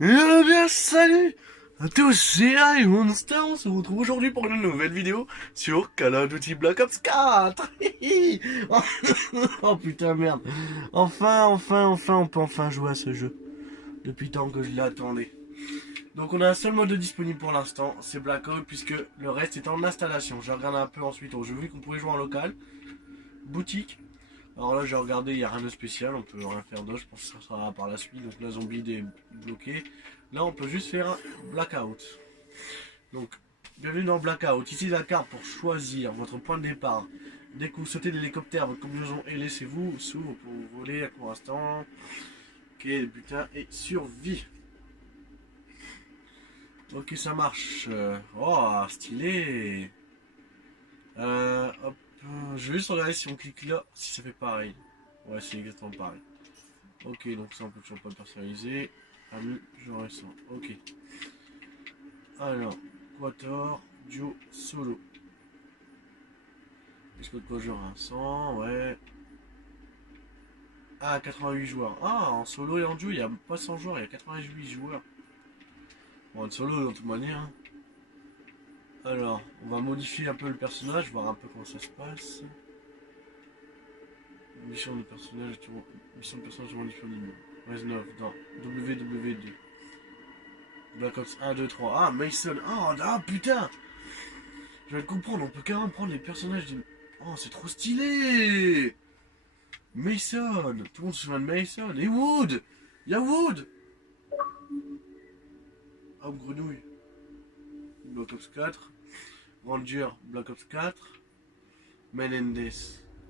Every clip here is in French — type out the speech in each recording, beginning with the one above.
Eh bien, salut à tous, c'est iMonster, on se retrouve aujourd'hui pour une nouvelle vidéo sur Call of Duty Black Ops 4. Oh putain, merde. Enfin, on peut enfin jouer à ce jeu. Depuis tant que je l'attendais. Donc on a un seul mode de disponible pour l'instant, c'est Black Ops, puisque le reste est en installation. J'ai regardé un peu ensuite au jeu, vu qu'on pouvait jouer en local. Boutique. Alors là j'ai regardé, il n'y a rien de spécial, on peut rien faire d'autre, je pense que ça sera par la suite. Donc la zombie est bloquée. Là on peut juste faire un blackout. Donc bienvenue dans Blackout. Ici la carte pour choisir votre point de départ. Dès que vous sautez l'hélicoptère, votre combinaison est laissez-vous sous pour voler à court instant. Ok, putain, et survie. Ok, ça marche. Oh, stylé. Hop. Je vais juste regarder si on clique là, si ça fait pareil. Ouais, c'est exactement pareil. Ok, donc ça on peut toujours pas le personnaliser. Ami, je ressens. Ok. Alors, Quator, Duo, Solo. Est-ce que quoi genre un 100, ouais. Ah, 88 joueurs. Ah, en solo et en duo, il n'y a pas 100 joueurs, il y a 88 joueurs. Bon, en solo, dans toute manière. Hein. Alors, on va modifier un peu le personnage, voir un peu comment ça se passe. Mission de personnage, mission de personnage disponible. Res 9 dans WW2. Black Ops 1, 2, 3. Ah, Mason. Ah, putain. Je viens de comprendre, on peut carrément prendre les personnages du... Oh, c'est trop stylé. Mason. Tout le monde se souvient de Mason. Et Wood. Y'a Wood. Oh, grenouille. Black Ops 4. Ranger, Black Ops 4. Menendez.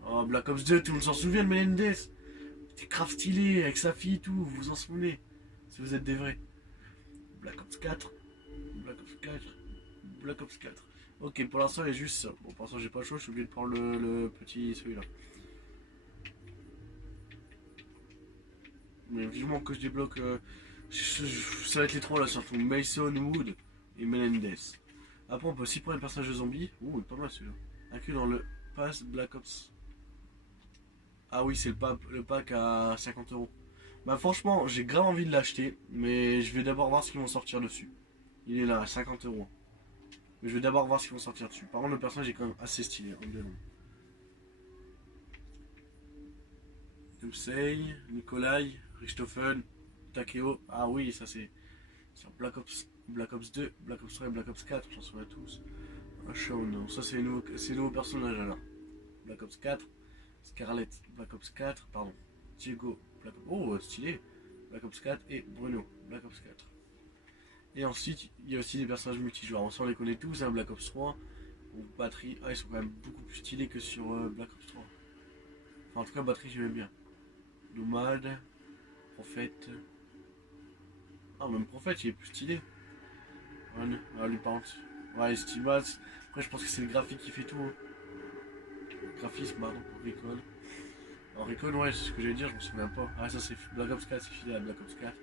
Oh, Black Ops 2, tout le monde s'en souvient de Menendez. C'était grave stylé, avec sa fille et tout, vous vous en souvenez. Si vous êtes des vrais. Black Ops 4. Black Ops 4. Black Ops 4. Ok, pour l'instant, il y a juste ça. Bon, pour l'instant, j'ai pas le choix, je suis obligé de prendre le petit, celui-là. Mais vivement que je débloque. Ça va être les trois là, surtout Mason, Wood et Menendez. Après, on peut aussi prendre les personnages de zombies. Ouh, pas mal celui-là. Inclus dans le pass Black Ops. Ah oui, c'est le pack à 50 €. Bah, franchement, j'ai grave envie de l'acheter, mais je vais d'abord voir ce qu'ils vont sortir dessus. Il est là, à 50 €. Mais je vais d'abord voir ce qu'ils vont sortir dessus. Par contre, le personnage est quand même assez stylé. Doomsday, Nikolai, Richthofen, Takeo. Ah oui, ça c'est Black Ops 2, Black Ops 3 et Black Ops 4, j'en souviens tous. Un Shaun, ça c'est les nouveaux personnages alors. Black Ops 4, Scarlett, Black Ops 4, pardon. Diego, Black Ops... Oh, stylé. Black Ops 4 et Bruno, Black Ops 4. Et ensuite, il y a aussi des personnages multijoueurs. On les connaît tous, hein, Black Ops 3, ou Batterie. Ah, ils sont quand même beaucoup plus stylés que sur Black Ops 3. Enfin, en tout cas, Batterie, j'aimais bien. Nomade, Prophète. Ah, même Prophète, il est plus stylé. Ouais, lui par contre. Ouais, Stimats. Après, je pense que c'est le graphique qui fait tout. Hein. Graphisme, pardon, pour Recon. Alors, Recon, ouais, c'est ce que j'allais dire, je me souviens pas. Ah, ça, c'est Black Ops 4, c'est fidèle à Black Ops 4.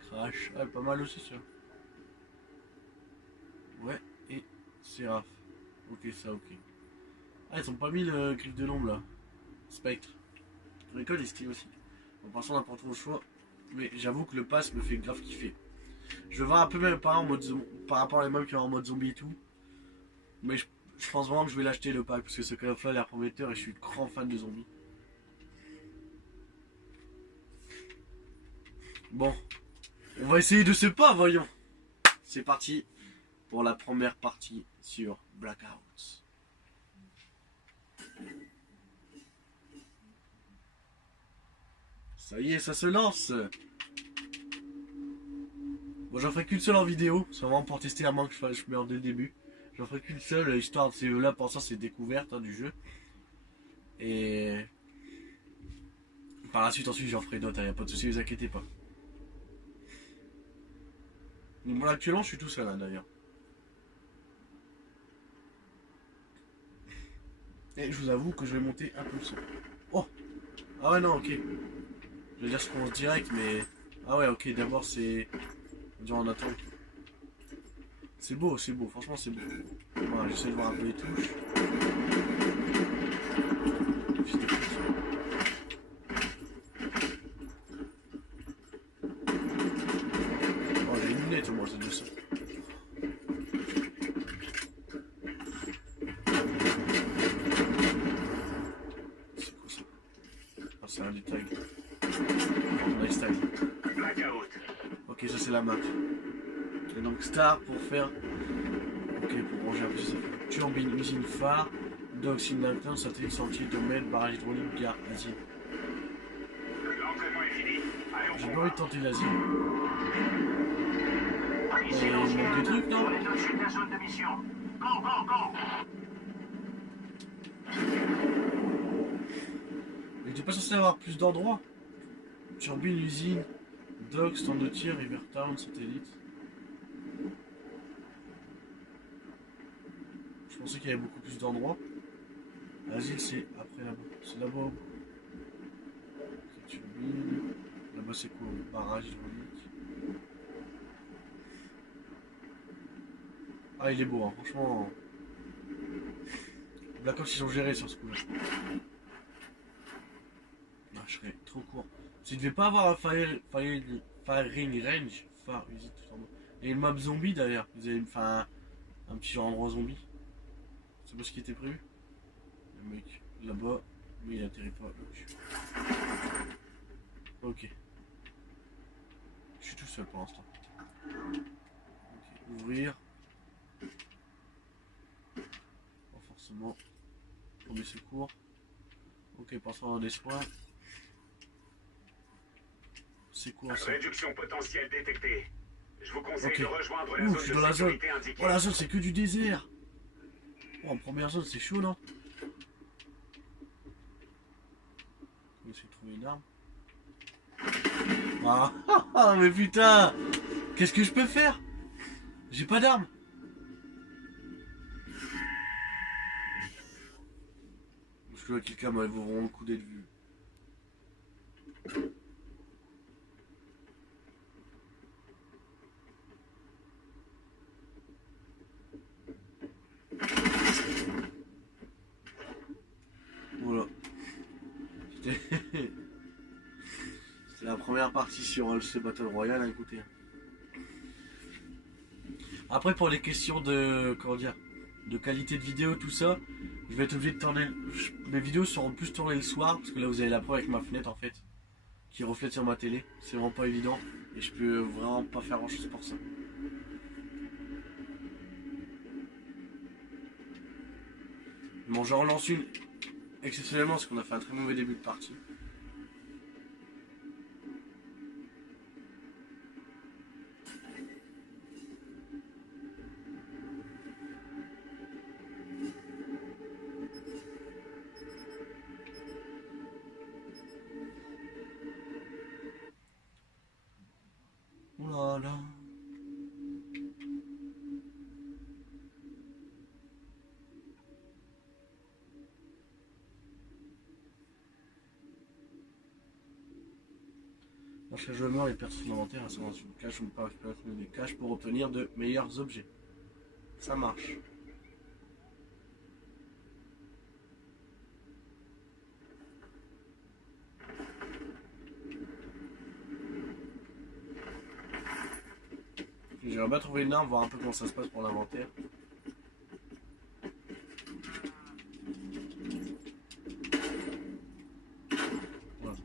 Crash, ah, pas mal aussi, ça. Ouais, et Seraph. Ok, ça, ok. Ah, ils ont pas mis le griffe de l'ombre là. Spectre. Recon est stylé aussi. Bon, pour l'instant, on n'a pas trop le choix. Mais j'avoue que le pass me fait grave kiffer. Je vais voir un peu même par rapport à les mêmes qui sont en mode zombie et tout. Mais je pense vraiment que je vais l'acheter le pack parce que ce Call of là a l'air prometteur et je suis grand fan de zombies. Bon, on va essayer de ce pas, voyons. C'est parti pour la première partie sur Blackout. Ça y est, ça se lance. Bon, j'en ferai qu'une seule en vidéo. C'est vraiment pour tester à moins que je meure dès le début. J'en ferai qu'une seule, histoire de là pour ça c'est découverte hein, du jeu. Et par la suite ensuite j'en ferai d'autres, y a pas de soucis, vous inquiétez pas. Donc bon, actuellement je suis tout seul hein, d'ailleurs. Et je vous avoue que je vais monter un peu le son. Oh. Ah ouais non ok. Je vais dire je commence direct mais. Ah ouais ok d'abord c'est. On dirait en attente. C'est beau, franchement c'est beau. Voilà, j'essaie de voir un peu les touches. c'est un détail. Nice tag. Ok, ça c'est la map. Et donc Star pour faire. Ok, pour ranger un peu ça. Turbine, usine, phare, dock, signe d'inclin, satellite, sentier, domaine, barrage hydraulique, gare, asile. J'ai pas envie de tenter l'asile. Il manque des trucs, non? Mais t'es pas censé avoir plus d'endroits? Turbine, usine, dock, stand de tir, River Town, satellite. Je pensais qu'il y avait beaucoup plus d'endroits. Asile, c'est après là-bas. C'est là-bas. Ok, turbine. Là-bas, c'est quoi? Barrage hydraulique. Ah, il est beau, hein. Franchement. Black Ops, ils ont géré sur ce coup-là. Ah, je serais trop court. Tu devais pas avoir un firing range. Phare, usine, tout en bas. Et le map zombie d'ailleurs. Vous avez un petit genre endroit zombie. C'est pas ce qui était prévu. Le mec là-bas, mais il atterrit pas. Ok. Je suis tout seul pour l'instant. Okay. Ouvrir. Pas forcément. Premier secours. Ok, passons dans des soins. C'est quoi ça? Réduction potentielle détectée. Je vous conseille de rejoindre la zone de sécurité indiquée. Oh, la zone c'est que du désert. Oh, en première zone c'est chaud, non? On va essayer de trouver une arme. Ah, mais putain! Qu'est-ce que je peux faire? J'ai pas d'arme. Je vois que quelqu'un m'avait vraiment le coup d'être vu. Voilà. C'était la première partie sur LC Battle Royale à écouter. Après pour les questions de comment dire, de qualité de vidéo, tout ça, je vais être obligé de tourner. Mes vidéos seront plus tournées le soir parce que là vous avez la preuve avec ma fenêtre en fait qui reflète sur ma télé. C'est vraiment pas évident et je peux vraiment pas faire grand chose pour ça. Bon, je relance une exceptionnellement parce qu'on a fait un très mauvais début de partie. Oulala. Lorsque je meurs, les pertes de l'inventaire à savoir une cache ou ne pas récupérer des caches pour obtenir de meilleurs objets. Ça marche. J'aimerais bien trouver une arme, voir un peu comment ça se passe pour l'inventaire. Voilà.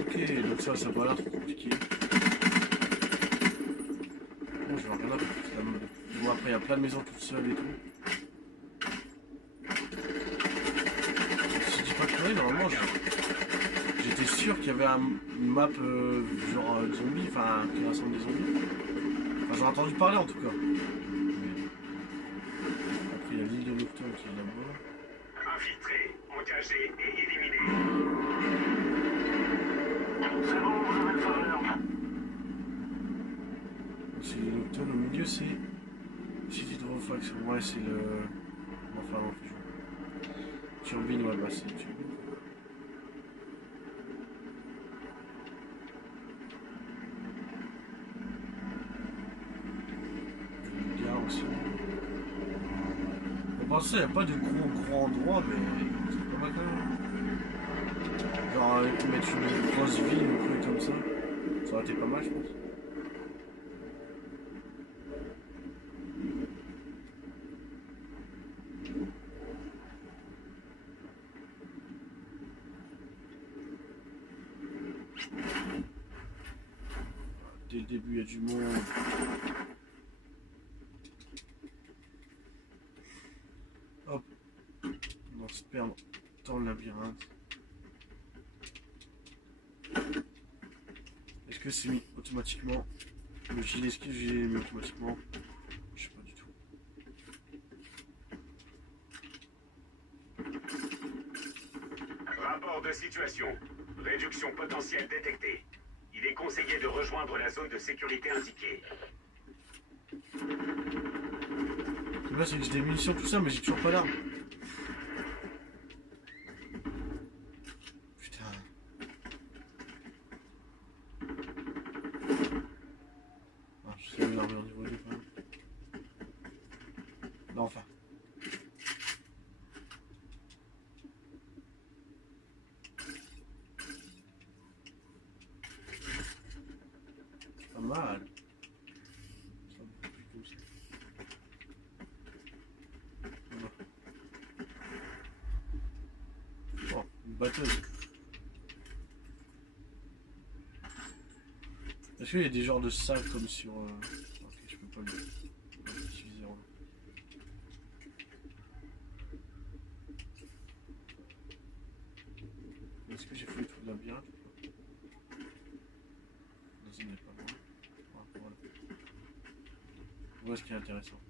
Ok, donc ça n'a pas l'air trop compliqué. Bon, je vais regarder un peu plus la mode. Bon, après, il y a plein de maisons toutes seules et tout. Si je dis pas de conneries, normalement, j'étais sûr qu'il y avait une map genre zombie, enfin, qui rassemble des zombies. Enfin, j'en ai entendu parler en tout cas. Mais... Après, il y a l'île de Nocturne qui est là-bas. Infiltré, engagé et éliminé. C'est bon, vous avez le faveur. C'est l'île de Nocturne, au milieu c'est... Site hydrofaction, ouais c'est le... Enfin, non, je... Turbine, ouais, bah c'est une turbine. Une gare aussi. On pensait, il n'y a pas de gros endroits, mais c'est pas mal quand même. Genre genre mettre une grosse ville ou truc comme ça. Ça aurait été pas mal, je pense. Dès le début, il y a du monde. Hop. On se perd dans le labyrinthe. Est-ce que c'est mis automatiquement? Le gilet ski, j'ai mis automatiquement. Je sais pas du tout. Rapport de situation. Réduction potentielle détectée. Il est conseillé de rejoindre la zone de sécurité indiquée. Le problème, c'est que j'ai des munitions, tout ça, mais j'ai toujours pas d'armes. Putain. Ah, je sais l'armure niveau 2 quand même. Non, enfin. Pas mal. Ça me fait plutôt ça. Voilà. Oh, une batteuse. Est-ce qu'il y a des genres de sacs comme sur... Ok, je peux pas l'utiliser en... Est-ce que j'ai fait tout de labyrinthe? La zone n'est pas loin. Ah, voilà. Voilà ce qui est intéressant.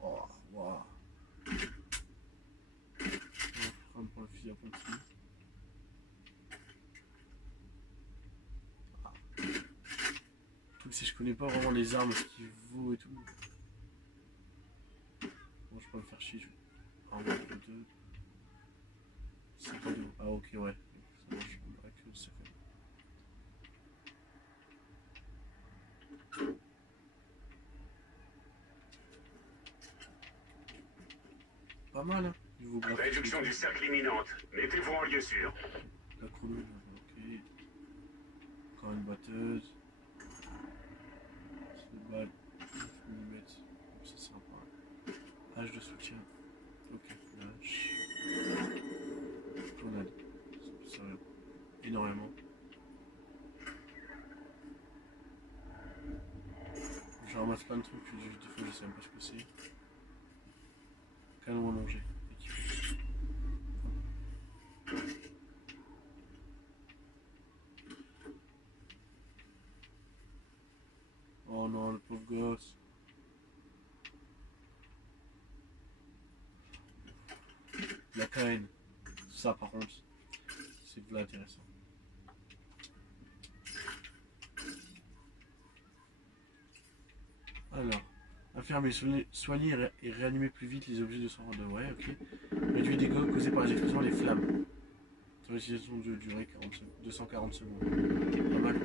Oh, waouh. On va prendre le fusil à pompe ici. Le truc c'est que je connais pas vraiment les armes, ce qu'il vaut et tout. Bon, je peux me faire chier. Un, deux, deux. C'est pas d'eau. Ah, ok, ouais. Ça marche. Avec le sac. Pas mal, hein. Niveau graphique. Réduction du cercle imminente. Mettez-vous en lieu sûr. La chrono, ok. Encore une batteuse. C'est une balle. 9 mm. Ça sert pas. Hache de soutien. Ok, hache. Grenade. Ça sert énormément. Je ramasse plein de trucs, des fois je sais même pas ce que c'est. Canon allongé. Oh non, le pauvre gosse. La KN. Ça par contre, c'est de l'intéressant. Alors, infirmer, soigner et réanimer plus vite les objets de sang. Ouais, ok. Réduire les dégâts causés par les explosions et les flammes. Son utilisation de durée 240 secondes. Pas mal.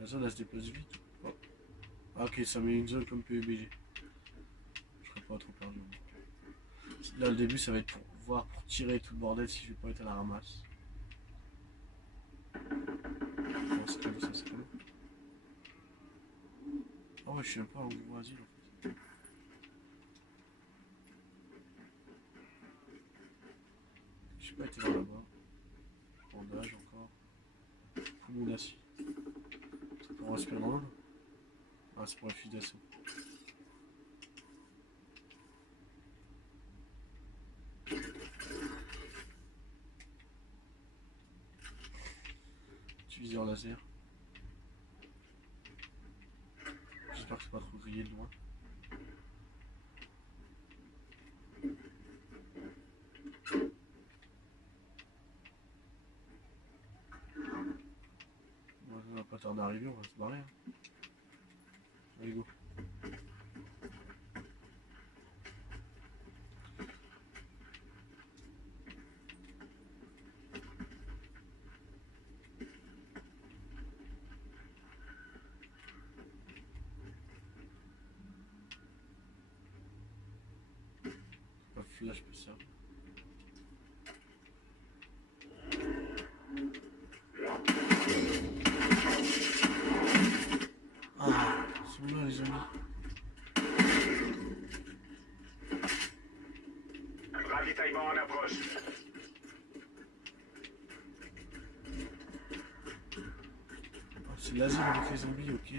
La zone elle se déplace vite. Oh. Ah, ok, ça met une zone comme PUBG. Je serais pas trop perdu. Là, le début, ça va être pour voir, pour tirer tout le bordel si je vais pas être à la ramasse. Oh, c'est comme ça, c'est comme ça. Ah ouais, je suis même pas au niveau asile en fait. J'ai pas été là-bas. Bandage encore. Poumon d'acier. C'est pour respirer dans l'eau. Ah, c'est pour la fuite d'assaut. Viseur laser. J'espère que c'est pas trop grillé de loin. Bon, on va pas tarder d'arriver, on va se barrer. Hein. Allez, go. flash peut servir. Ah, ils sont là les zombies. Ravitaillement en approche. Ah, c'est l'asile avec les zombies, ok.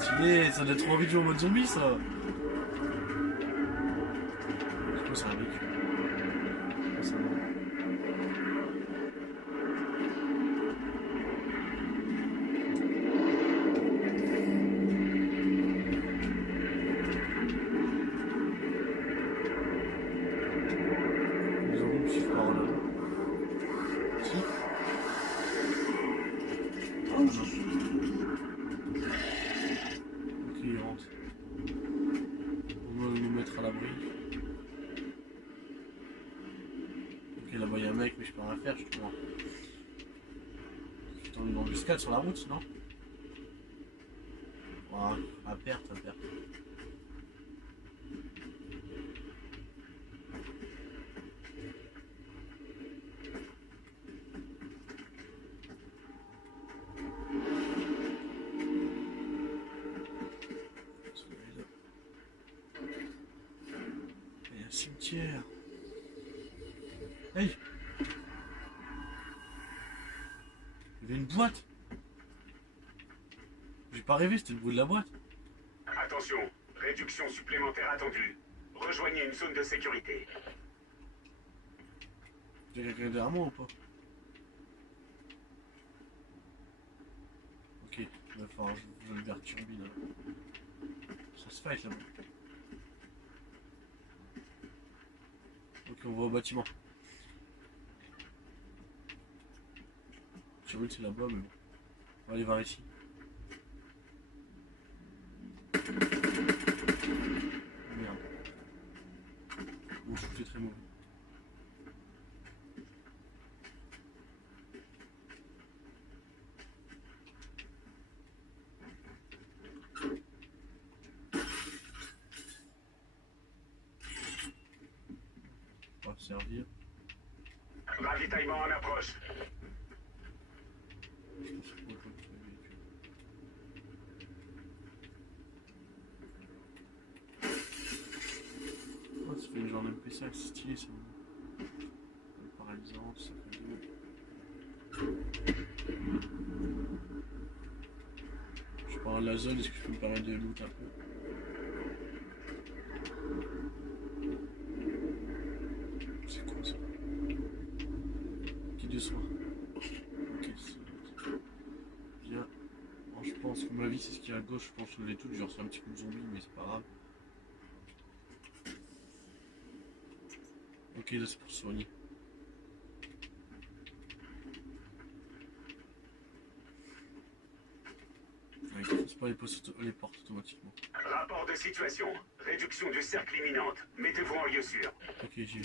Stylé, ça donne trop envie de jouer en mode zombie ça. C'est quoi, c'est un véhicule? Ah, c'est un... Les zombies me suivent par là. Si? Ah non. Ok, il rentre. On va nous mettre à l'abri. Ok, là-bas il y a un mec, mais je peux rien faire, je crois. Je suis en embuscade sur la route, non? Voilà, à perte, à perte. Il y a un cimetière. Hey! Il y avait une boîte! J'ai pas rêvé, c'était le bruit de la boîte. Attention, réduction supplémentaire attendue. Rejoignez une zone de sécurité. Y'a quelqu'un derrière moi ou pas? Ok, il va falloir que je le garde turbine là. Ça se fight là-bas. Ok, on va au bâtiment. Turbine c'est là-bas, mais bon. On va aller vers ici. Merde. Mon shoot est très mauvais. On va servir. Ravitaillement en approche. Je pense qu'on va continuer le véhicule. Oh, ça fait une genre d'MP5, c'est stylé ça. Paralysante, ça fait deux. Je parle de la zone, est-ce que je peux me permettre de loot un peu? C'est quoi ça? Qui de soin. Ok, c'est bien. Bon, je pense que ma vie c'est ce qu'il y a à gauche, je pense que je l'ai tout, j'ai reçu un petit coup de zombie, mais c'est pas grave. Ok, là c'est pour se soigner. C'est pas les portes automatiquement. Rapport de situation. Réduction du cercle imminente. Mettez-vous en lieu sûr. Ok, j'ai.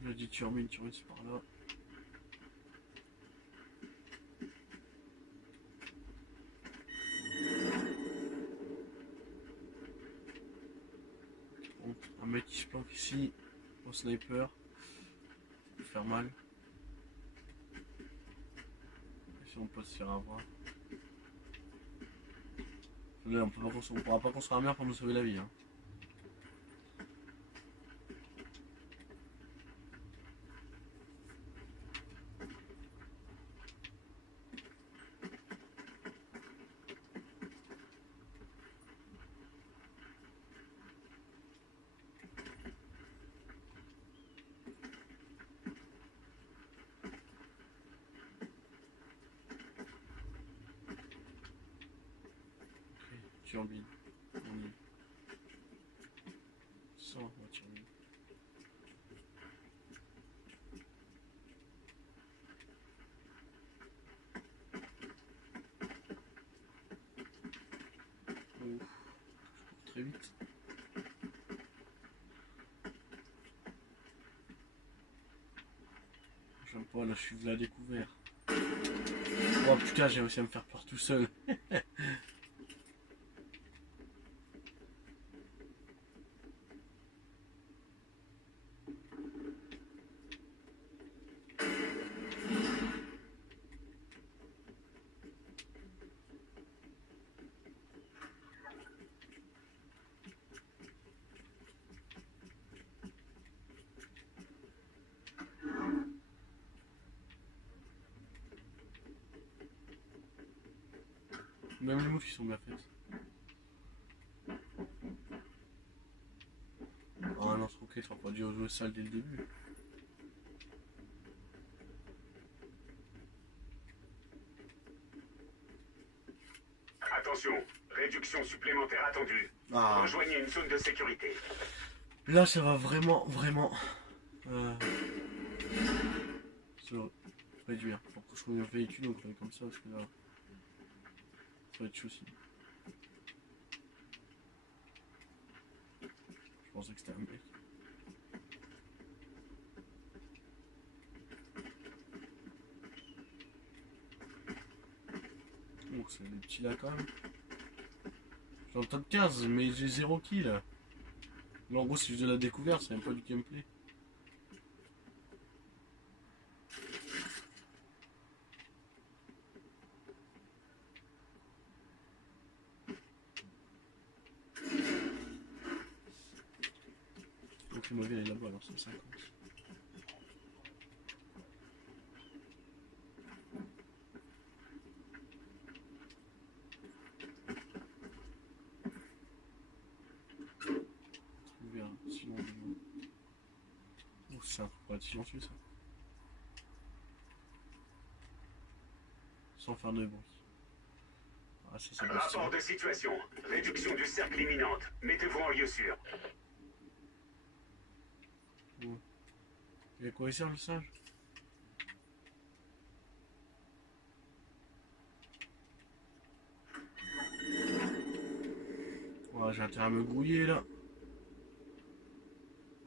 Il a dit turbine c'est par là. Bon, un mec qui se planque ici, au sniper. Il va faire mal. Si on peut se faire avoir. Là, on pourra pas construire un mur pour nous sauver la vie. Hein. Turbine. On y est. Sans la turbine. Oh, je cours très vite. J'aime pas, là je suis de la découvert. Oh putain, j'ai réussi à me faire peur tout seul. Même les moves qui sont bien faites. Ah non, c'est ok, t'aurais pas dû jouer ça dès le début. Attention, réduction supplémentaire attendue. Ah. Rejoignez une zone de sécurité. Là, ça va vraiment. Ça va réduire. Faut que je trouve un véhicule ou comme ça, parce que là. Ça va être chaud aussi. Je pensais que c'était un mec. Oh, c'est des petits là quand même. Je suis en top 15, mais j'ai 0 kill. Là, en gros, c'est juste de la découverte, c'est même pas du gameplay. Donc, le mauvais est là-bas, alors c'est 50. Ça va être silencieux ça. Sans faire de bruit. Ah, ça, c'est Rapport de situation. Réduction du cercle imminente. Mettez-vous en lieu sûr. Ouais. Et à quoi il sert le singe? Ouais, j'ai intérêt à me grouiller là.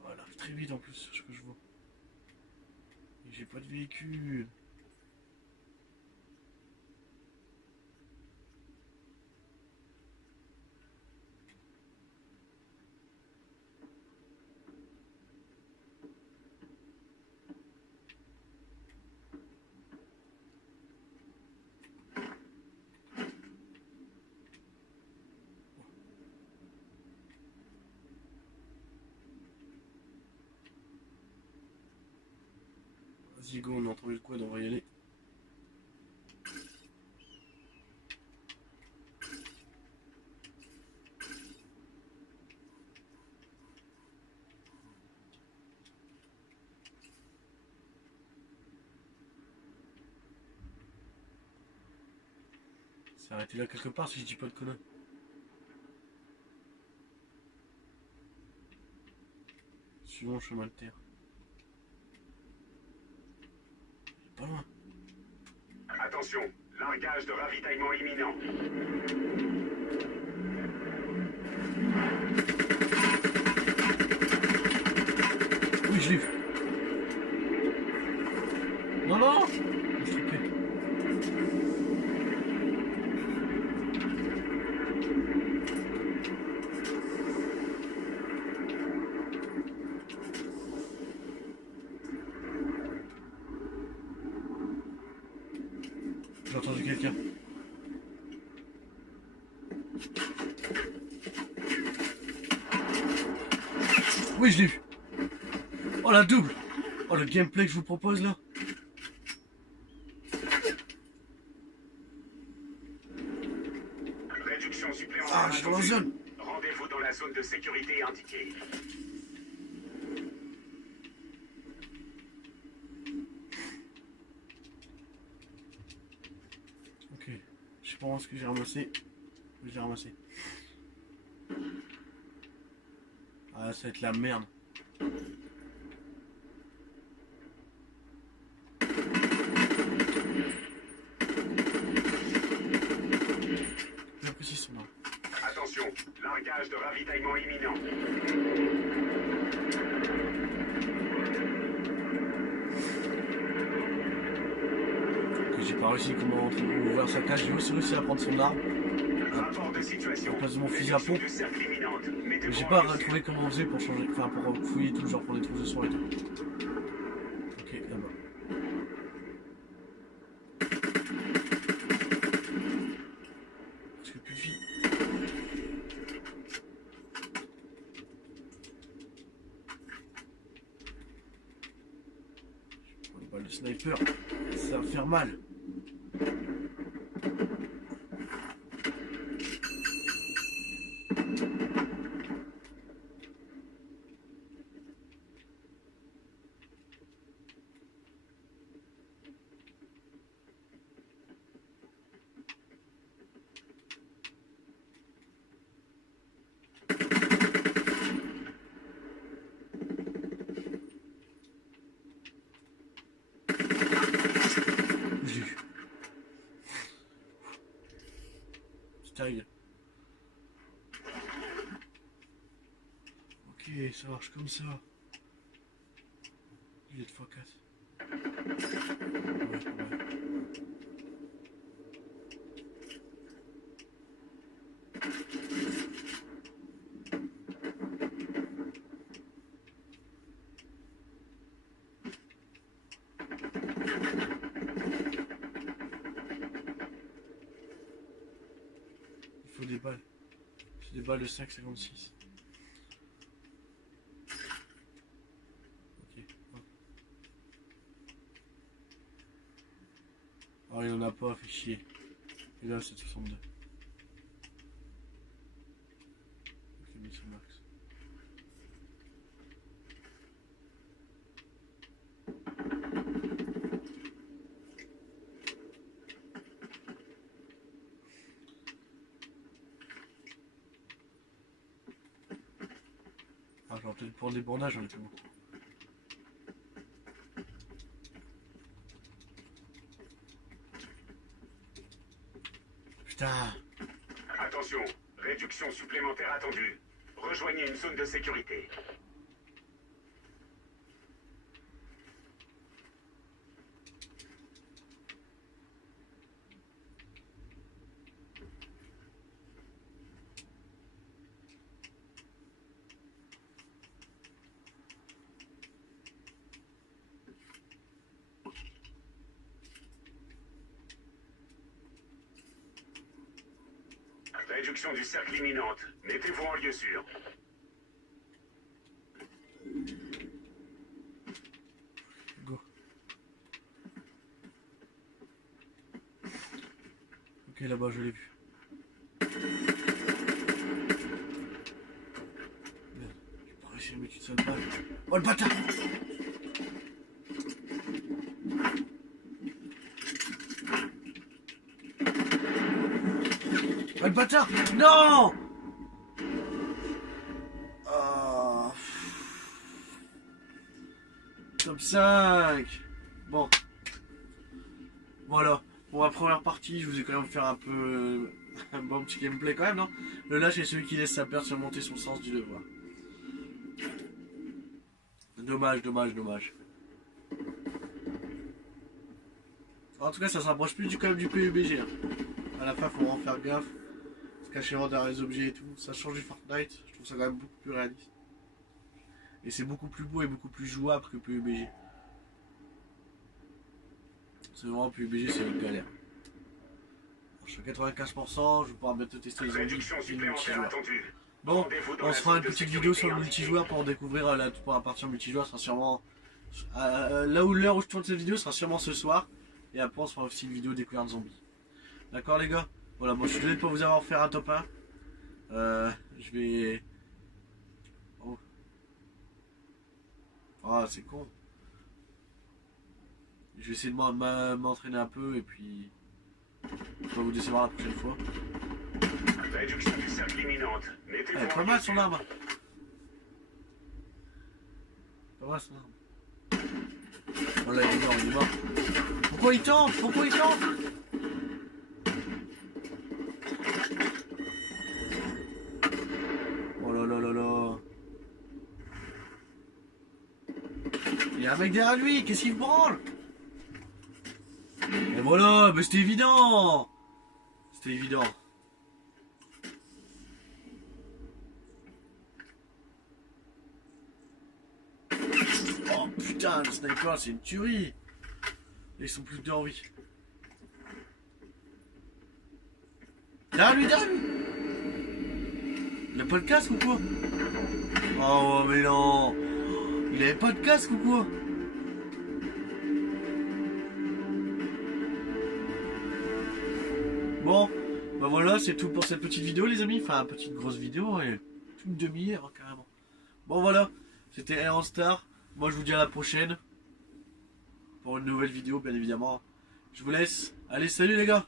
Voilà, très vite en plus, ce que je vois. Et j'ai pas de véhicule. Vas-y go, on a entendu le quad, on va y aller. C'est arrêté là quelque part si je dis pas de conneries. Suivons le chemin de terre. Pas loin. Attention, largage de ravitaillement imminent. Oui, je l'ai vu. Non, non, je me suis trompé. J'ai entendu quelqu'un. Oui, je l'ai vu. Oh, la double. Oh, le gameplay que je vous propose là. Réduction supplémentaire. Ah, je suis dans la zone. Rendez-vous dans la zone de sécurité indiquée. Ok. Je sais pas ce que j'ai ramassé. Mais j'ai ramassé. Ah, ça va être la merde. Bien précis son nom. Attention, largage de ravitaillement imminent. Que j'ai pas réussi comment ouvrir sa cage. J'ai aussi réussi à prendre son arme. Rapport de situation. En place de mon fusil à pompe. Du cercle imminente. Mais Mettez-vous j'ai en pas lieu sûr. retrouvé comment on faisait pour changer. Enfin, pour fouiller tout, genre pour les trousses de son et tout. Ok, là-bas. Parce que plus de vie. Bah, le sniper, ça va faire mal. tag. Ok, ça marche comme ça. Il est de x4. Ouais, ouais. Il faut des balles. C'est des balles de 5,56. Ok. Oh, il en a pas, fait chier. Et là, c'est 62. Ok, mission max. Ah, j'aurais peut-être pour des bornages, j'en ai tout. Putain. Attention, réduction supplémentaire attendue. Rejoignez une zone de sécurité. Réduction du cercle imminente. Mettez-vous en lieu sûr. Go. Ok, là-bas, je l'ai vu. Merde, j'ai pas réussi à mettre une seule balle. Oh le bâtard! Oh le bâtard! Non! Oh. Top 5. Bon. Voilà. Pour la première partie, je vous ai quand même fait un peu un bon petit gameplay quand même, non? Le lâche est celui qui laisse sa perte surmonter son sens du devoir. Dommage, dommage, dommage. En tout cas, ça se rapproche plus quand même du PUBG. Hein. À la fin, faut en faire gaffe. Se cacher derrière les objets et tout. Ça change du Fortnite. Je trouve ça quand même beaucoup plus réaliste. Et c'est beaucoup plus beau et beaucoup plus jouable que PUBG. C'est vraiment PUBG, c'est une galère. Alors, je suis à 95%, je vais pouvoir bientôt tester les zombies Réduction et le supplémentaire multijoueur. attendue. Bon, Rendez-vous dans on la se fera zone une de petite sécurité vidéo sur le indiquée. multijoueur pour découvrir pour la partie multijoueur. Sera sûrement là où l'heure où je tourne cette vidéo sera sûrement ce soir. Et après on se fera aussi une vidéo découverte zombies. D'accord les gars? Voilà, moi je suis désolé de pas vous avoir fait un top 1. Je vais... Oh. Ah c'est con. Je vais essayer de m'entraîner un peu et puis... Je vais vous décevoir la prochaine fois. Réduction du cercle imminente. Mettez-vous Eh, en pas lieu mal sûr. son arme. Pas mal son arme. Oh là il est mort, il est mort. Pourquoi il tente? Pourquoi il tente? Oh là là là là. Il y a un mec derrière lui, qu'est-ce qu'il branle? Et voilà, mais c'était évident. C'était évident. Oh putain, le sniper c'est une tuerie. Ils sont plus que deux en vie. Derrière lui, derrière lui. Il a pas de casque ou quoi? Oh mais non. Il avait pas de casque ou quoi? Bon, bah voilà, c'est tout pour cette petite vidéo les amis. Enfin, petite grosse vidéo et une demi-heure hein, carrément. Bon voilà, c'était Air Star. Moi je vous dis à la prochaine. Pour une nouvelle vidéo bien évidemment. Je vous laisse. Allez, salut les gars.